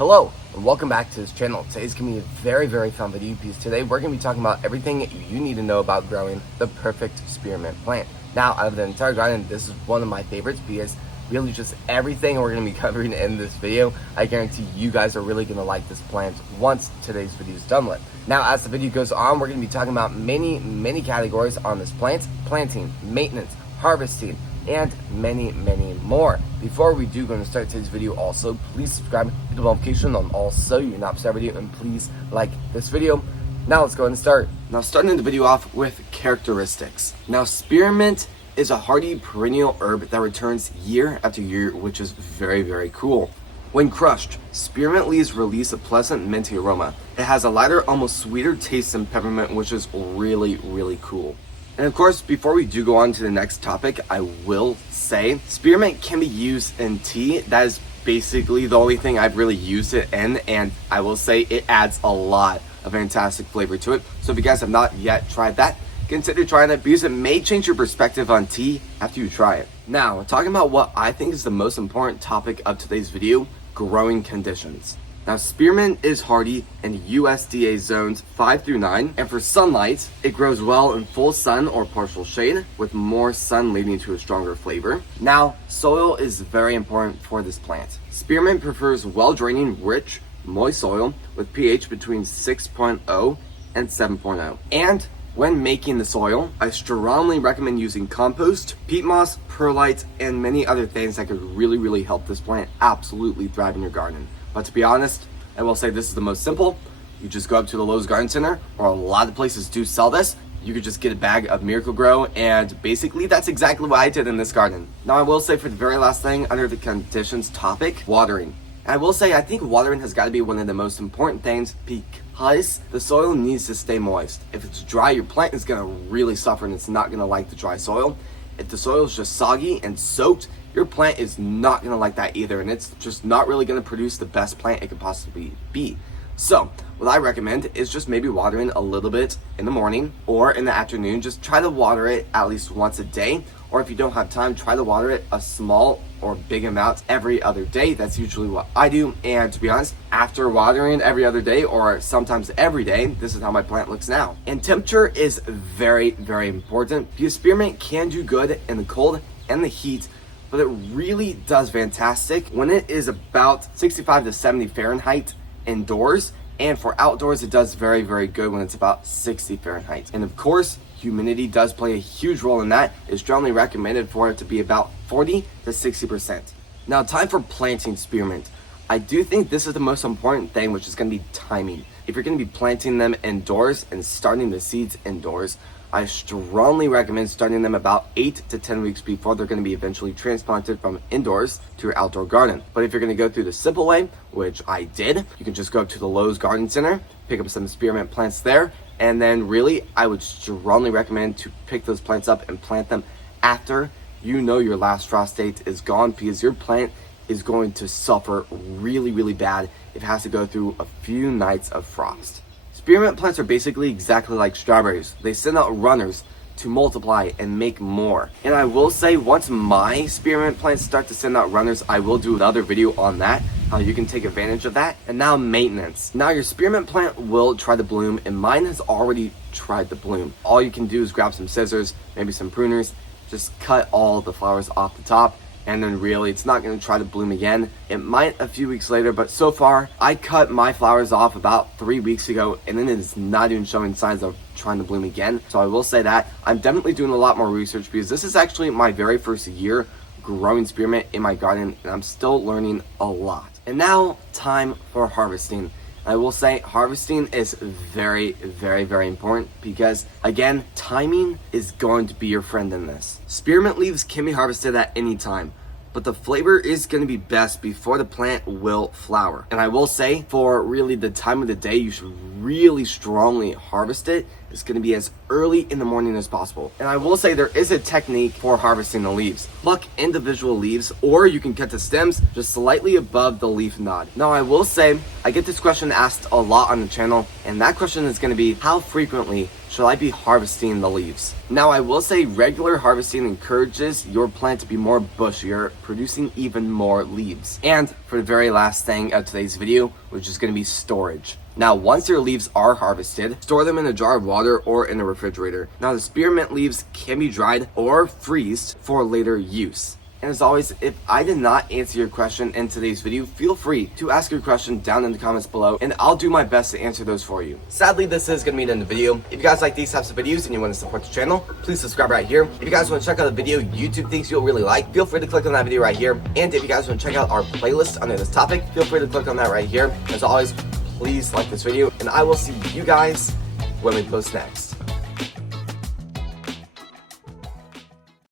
Hello and welcome back to this channel. Today's gonna be a very fun video because today we're gonna be talking about everything you need to know about growing the perfect spearmint plant. Now, out of the entire garden, this is one of my favorites because really just everything we're gonna be covering in this video, I guarantee you guys are really gonna like this plant once today's video is done with. Now, as the video goes on, we're gonna be talking about many categories on this plant: planting, maintenance, harvesting, and many more. Before we do going to start today's video, also please subscribe, hit the notification on all so you not miss our video, and please like this video. Now let's go ahead and start. Now, starting the video off with characteristics. Now, spearmint is a hardy perennial herb that returns year after year, which is very cool. When crushed, spearmint leaves release a pleasant minty aroma. It has a lighter, almost sweeter taste than peppermint, which is really cool. And of course, before we do go on to the next topic, I will say spearmint can be used in tea. That is basically the only thing I've really used it in, and I will say it adds a lot of fantastic flavor to it. So if you guys have not yet tried that, consider trying it because it may change your perspective on tea after you try it. Now, talking about what I think is the most important topic of today's video: growing conditions. Now, spearmint is hardy in USDA zones 5 through 9, and for sunlight, it grows well in full sun or partial shade, with more sun leading to a stronger flavor. Now, soil is very important for this plant. Spearmint prefers well-draining, rich, moist soil with pH between 6.0 and 7.0. And when making the soil, I strongly recommend using compost, peat moss, perlite, and many other things that could really help this plant absolutely thrive in your garden. But to be honest, I will say this is the most simple. You just go up to the Lowe's Garden Center, or a lot of places do sell this. You could just get a bag of Miracle Grow, and basically that's exactly what I did in this garden. Now, I will say for the very last thing under the conditions topic, watering. And I will say I think watering has got to be one of the most important things because the soil needs to stay moist. If it's dry, your plant is going to really suffer and it's not going to like the dry soil. If the soil is just soggy and soaked, your plant is not going to like that either, and it's just not really going to produce the best plant it could possibly be. So what I recommend is just maybe watering a little bit in the morning or in the afternoon. Just try to water it at least once a day, or if you don't have time, try to water it a small or big amount every other day. That's usually what I do, and to be honest, after watering every other day or sometimes every day, this is how my plant looks now. And temperature is very important because spearmint can do good in the cold and the heat, but it really does fantastic when it is about 65 to 70 Fahrenheit indoors, and for outdoors it does very good when it's about 60 Fahrenheit. And of course, humidity does play a huge role in that. It's strongly recommended for it to be about 40 to 60%. Now, time for planting spearmint. I do think this is the most important thing, which is going to be timing. If you're going to be planting them indoors and starting the seeds indoors, I strongly recommend starting them about 8 to 10 weeks before they're going to be eventually transplanted from indoors to your outdoor garden. But if you're going to go through the simple way, which I did, you can just go to the Lowe's Garden Center, pick up some spearmint plants there, and then really I would strongly recommend to pick those plants up and plant them after you know your last frost date is gone, because your plant is going to suffer really bad if it has to go through a few nights of frost. Spearmint plants are basically exactly like strawberries. They send out runners to multiply and make more. And I will say, once my spearmint plants start to send out runners, I will do another video on that, how you can take advantage of that. And now, maintenance. Now, your spearmint plant will try to bloom, and mine has already tried to bloom. All you can do is grab some scissors, maybe some pruners, just cut all the flowers off the top, and then really it's not going to try to bloom again. It might a few weeks later, but so far I cut my flowers off about 3 weeks ago, and then it's not even showing signs of trying to bloom again. So I will say that I'm definitely doing a lot more research, because this is actually my very first year growing spearmint in my garden, and I'm still learning a lot. And now, time for harvesting. I will say harvesting is very important because, again, timing is going to be your friend in this. Spearmint leaves can be harvested at any time, but the flavor is going to be best before the plant will flower. And I will say, for really the time of the day you should really strongly harvest it, is going to be as early in the morning as possible. And I will say there is a technique for harvesting the leaves. Pluck individual leaves, or you can cut the stems just slightly above the leaf nod. Now, I will say I get this question asked a lot on the channel, and that question is going to be, how frequently should I be harvesting the leaves? Now, I will say regular harvesting encourages your plant to be more bushier, producing even more leaves. And for the very last thing of today's video, which is going to be storage. Now, once your leaves are harvested, store them in a jar of water or in a refrigerator. Now, the spearmint leaves can be dried or freezed for later use. And as always, if I did not answer your question in today's video, feel free to ask your question down in the comments below, and I'll do my best to answer those for you. Sadly, this is going to be the end of the video. If you guys like these types of videos and you want to support the channel, please subscribe right here. If you guys want to check out a video YouTube thinks you'll really like, feel free to click on that video right here. And if you guys want to check out our playlist under this topic, feel free to click on that right here. As always, please like this video, and I will see you guys when we post next.